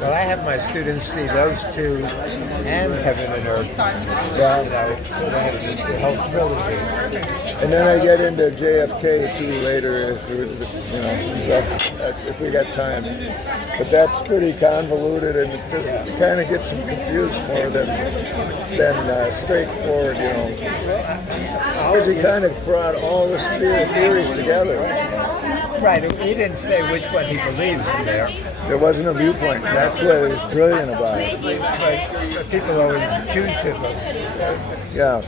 Well, I have my students see those two and Heaven and Earth. Yeah. You know, so they have the whole trilogy. And then I get into JFK too later, if we, that's if we got time. But that's pretty convoluted, and it just kind of gets them confused more than straightforward, Because he kind of brought all the spirit theories together. Right. He didn't say which one he believes in there. There wasn't a viewpoint. That's what was brilliant about it. But people always accuse him of. Yeah.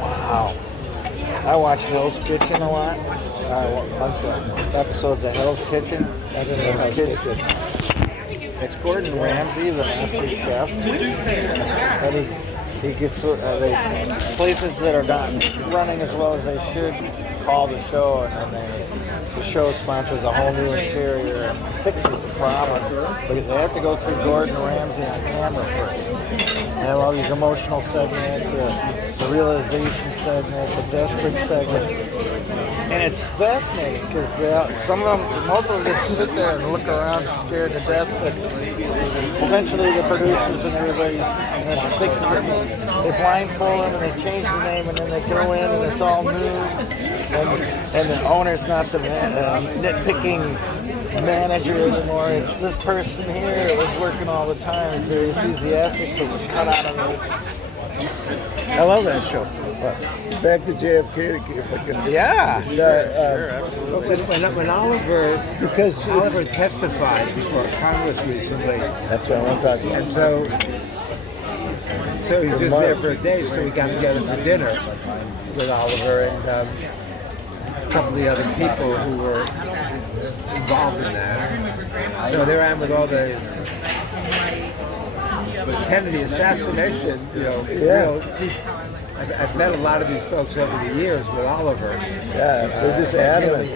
Wow. I watch Hell's Kitchen a lot. A bunch of episodes of Hell's Kitchen. Hell's Kitchen. It's Gordon Ramsay, the master chef, and he gets places that are not running as well as they should call the show, and then the show sponsors a whole new interior and fixes the problem. But they have to go through Gordon Ramsay on camera first. They have all these emotional segments, the realization segment, the desperate segment. And it's fascinating because most of them just sit there and look around scared to death. But eventually the producers and everybody they blindfold them and they change the name, and then they go in and it's all new. And the owner's not the nitpicking manager anymore. It's this person here that was working all the time and very enthusiastic, but was cut out of it. I love that show. Back to JFK, if I can. Yeah. Sure, absolutely. When Oliver testified before Congress recently. That's what I want to talk about. And so he was just there for a day, so we got together for dinner with Oliver and a couple of the other people who were involved in that. So there I am with all the Kennedy assassination, I've met a lot of these folks over the years with Oliver. Yeah, they're just adamant.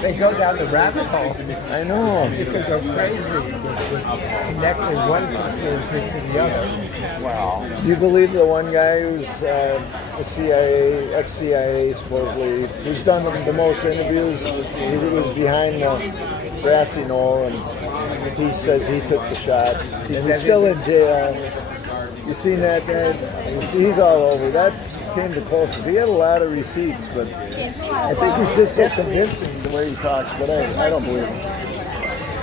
They go down the rabbit hole. I know. You can go crazy connecting one conspiracy to the other. Wow. Do you believe the one guy who's the CIA, ex-CIA supposedly, who's done the most interviews? He was behind the grassy knoll, and he says he took the shot. He's still in jail. You seen that guy? He's all over. That came the closest. He had a lot of receipts, but I think he's just so convincing the way he talks, but I don't believe him.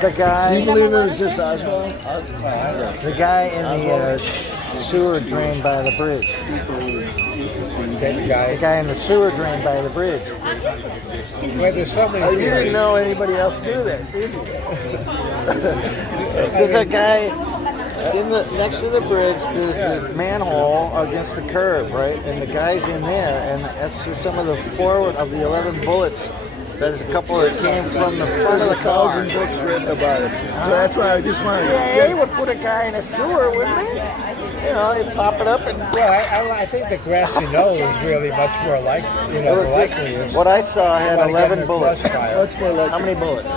The guy. Do you believe it was just Oswald? The guy in the sewer drain by the bridge. Same guy. The guy in the sewer drain by the bridge. Well, there's so many You didn't know anybody else knew that, did you? There's a guy next to the bridge, the manhole against the curb, right? And the guy's in there, and that's through some of the forward of the 11 bullets. There's a couple that came from the front of the car. 1,000 books written about it. So that's why I just wanted to CIA would put a guy in a sewer, wouldn't they? They'd pop it up and... Well, I think the grassy knoll is really much more likely. What I saw had 11 bullets. How many bullets?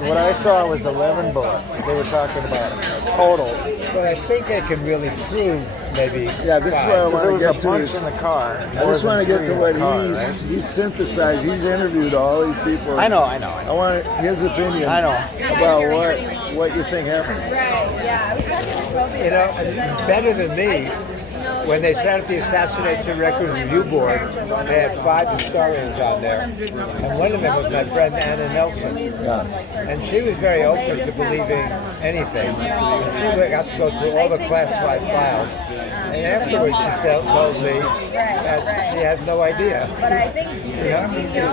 What I saw was 11 bullets. They were talking about total. But I think they can really prove maybe. Yeah, this is what I want to get to. There was a bunch in the car. I just want to get to what he's synthesized. He's interviewed all these people. I know. I want his opinion. I know about what you think happened. Right. Yeah. Better than me. When they set up the Assassination Records Review Board, they had 5 historians on there, and one of them was my friend Anna Nelson. Yeah. And she was very open to believing anything. And she got to go through all the classified files. And afterwards she told me that she had no idea. But I think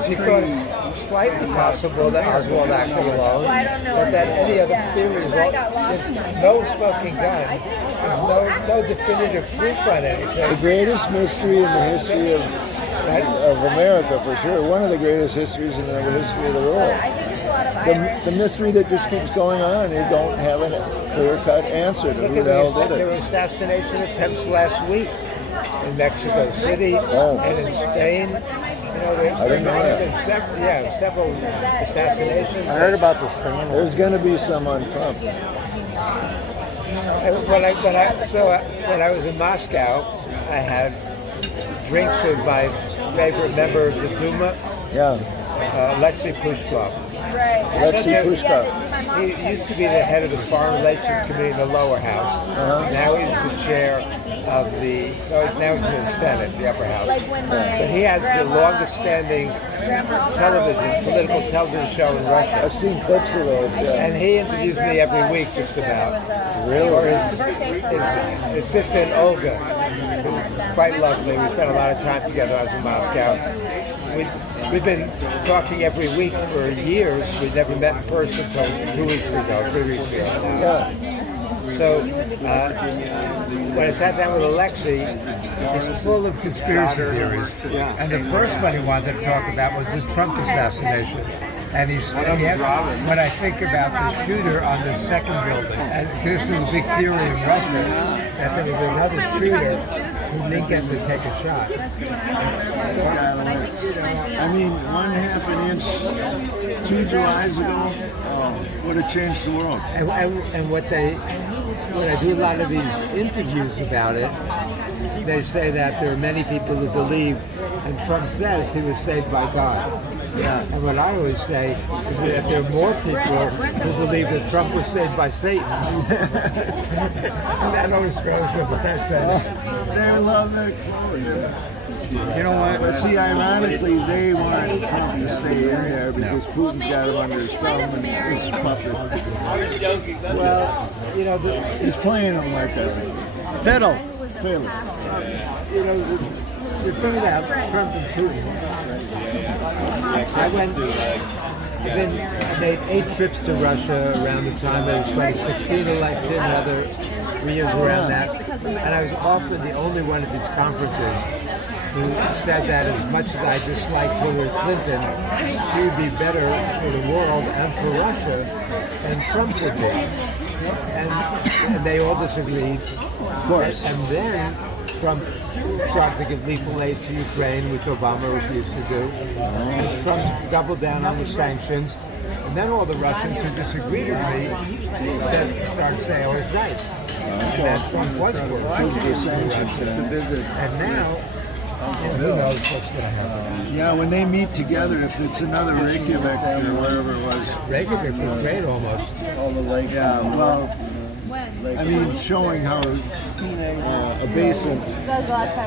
she thought it's slightly possible that Oswald acted alone, but that any other theories, there's no smoking gun. There's no definitive proof on anything. The greatest mystery in the history of America, for sure. One of the greatest histories in the history of the world. The mystery that just keeps going on. You don't have a clear-cut answer to who the hell did it. There were assassination attempts last week in Mexico City and in Spain. There's been several assassinations. I heard about the Spain. There's going to be some on Trump. When I was in Moscow, I had drinks with my favorite member of the Duma, Yeah. Alexei Pushkov. Right. Alexei Pushkov. He used to be the head of the Foreign Relations Committee in the lower house. Now he's the chair of the, now he's in the Senate, the upper house. Like when my But he has the grandma- longest standing television, political television show in Russia. I've seen clips of those. Yeah. And he interviews me every week just about. Or his assistant Olga, who's quite lovely. We spent a lot of time together. I was in Moscow. We've been talking every week for years. We'd never met in person until 3 weeks ago. Yeah. So when I sat down with Alexei, he's full of conspiracy theories. And the first one he wanted to talk about was the Trump assassination. And he asked what I think about the shooter on the second building. And this is a big theory in Russia that there was another shooter who didn't get to take a shot. I mean, 1/2 an inch 2 Julys ago would have changed the world. And when I do a lot of these interviews about it, they say that there are many people who believe, and Trump says he was saved by God. Yeah. And what I always say is that there are more people who believe that Trump was saved by Satan. And that always throws them when I say that. They love their clothes. You know what? But see, ironically, they want Trump to stay in there because Putin's got him under his thumb and he's puppet. Well, you know, He's playing him like a Fiddle. fiddle. you know, the thing about Trump and Putin, I made 8 trips to Russia around the time of the 2016 election and other years around that. And I was often the only one at these conferences who said that as much as I dislike Hillary Clinton, she would be better for the world and for Russia than Trump would be. And they all disagreed. Of course. And then Trump started to give lethal aid to Ukraine, which Obama refused to do. And Trump doubled down on the sanctions. And then all the Russians who disagreed with me started saying I was right. And that Trump was for Russia. And now, who knows what's going to happen. Yeah, when they meet together, if it's another Reykjavik or wherever it was. Reykjavik was great almost. All the lake. Yeah, well, I mean, showing how a base of That was the last time.